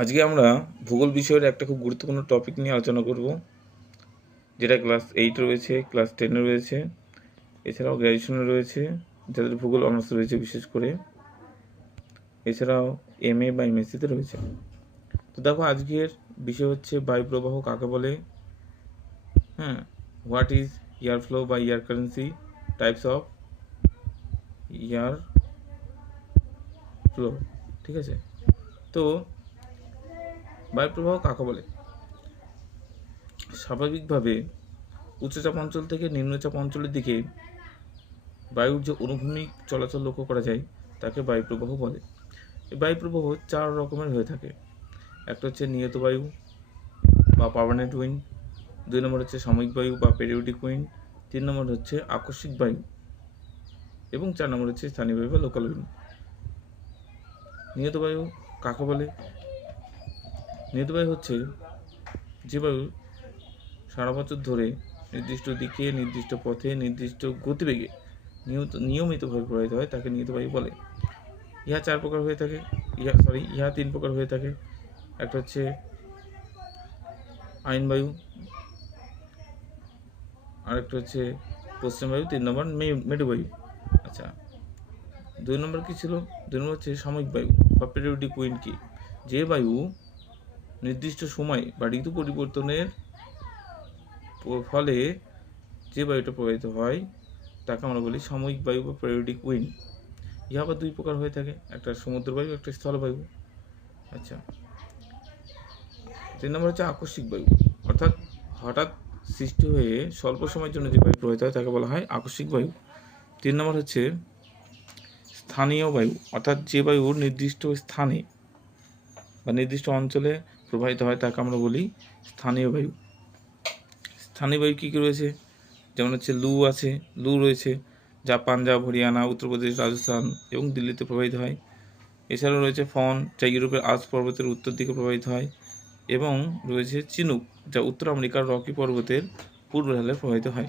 আজকে আমরা ভূগোল বিষয়ের একটা খুব গুরুত্বপূর্ণ টপিক নিয়ে আলোচনা করব, যেটা ক্লাস 8 রয়েছে, ক্লাস 10 রয়েছে, এছাড়াও গ্র্যাজুয়েশনে রয়েছে, যাদের ভূগোল অনার্স রয়েছে বিশেষ করে, এছাড়াও MA বা MSc-তে রয়েছে। তো দেখো, আজকের বিষয় হচ্ছে বায়ুপ্রবাহ কাকে বলে। হোয়াট ইজ এয়ার ফ্লো বা air currency, types of air flow. ঠিক আছে, তো বায়ুপ্রবাহ কাকে বলে? স্বাভাবিকভাবে উচ্চচাপ অঞ্চল থেকে নিম্নচাপ অঞ্চলের দিকে বায়ুর যে অনুভূমিক চলাচল লক্ষ্য করা যায় তাকে বায়ুপ্রবাহ বলে। এই বায়ুপ্রবাহ 4 রকমের হয়ে থাকে। একটা হচ্ছে নিয়ত বায়ু বা পার্মানেন্ট উইন্ড, 2 নম্বর হচ্ছে সাময়িক বায়ু বা পেরিওডিক উইন্ড, 3 নম্বর হচ্ছে আকস্মিক বায়ু এবং 4 নম্বর হচ্ছে স্থানীয় বায়ু বা লোকাল উইন্ড। নিয়ত বায়ু কাকে বলে? নিয়ত বায়ু হচ্ছে যে বায়ু সারা বছর ধরে নির্দিষ্ট দিকে, নির্দিষ্ট পথে, নির্দিষ্ট গতিবেগে নিয়মিতভাবে প্রবাহিত হয় তাকে নিয়ত বায়ু বলে। ইহা 4 প্রকার হয়ে থাকে, ইহা 3 প্রকার হয়ে থাকে। একটা হচ্ছে আইন বায়ু, আরেকটা হচ্ছে পশ্চিম বায়ু, 3 নম্বর মেরু বায়ু। আচ্ছা, 2 নম্বর কি ছিল? 2 নম্বর হচ্ছে সাময়িক বায়ু বা পেরিওডিক উইন্ড। কি? যে বায়ু নির্দিষ্ট সময় বা ঋতু পরিবর্তনের ফলে যে বায়ুটা প্রবাহিত হয় তাকে আমরা বলি সাময়িক বায়ু বা পেরিওডিক উইন্ড। ইহা আবার 2 প্রকার হয়ে থাকে, একটা সমুদ্র বায়ু, একটা স্থলবায়ু। আচ্ছা, 3 নম্বর হচ্ছে আকস্মিক বায়ু, অর্থাৎ হঠাৎ সৃষ্টি হয়ে স্বল্প সময়ের জন্য যে বায়ু প্রবাহিত হয় তাকে বলা হয় আকস্মিক বায়ু। 3 নম্বর হচ্ছে স্থানীয় বায়ু, অর্থাৎ যে বায়ু নির্দিষ্ট স্থানে বা নির্দিষ্ট অঞ্চলে প্রবাহিত হয় তাকে আমরা বলি স্থানীয় বায়ু। স্থানীয় বায়ু কী কী রয়েছে? যেমন হচ্ছে লু রয়েছে, যা পাঞ্জাব, হরিয়ানা, উত্তরপ্রদেশ, রাজস্থান এবং দিল্লিতে প্রবাহিত হয়। এছাড়াও রয়েছে ফন, যা ইউরোপের আল্পস পর্বতের উত্তর দিকে প্রবাহিত হয়, এবং রয়েছে চিনুক, যা উত্তর আমেরিকার রকি পর্বতের পূর্ব ঢালে প্রবাহিত হয়।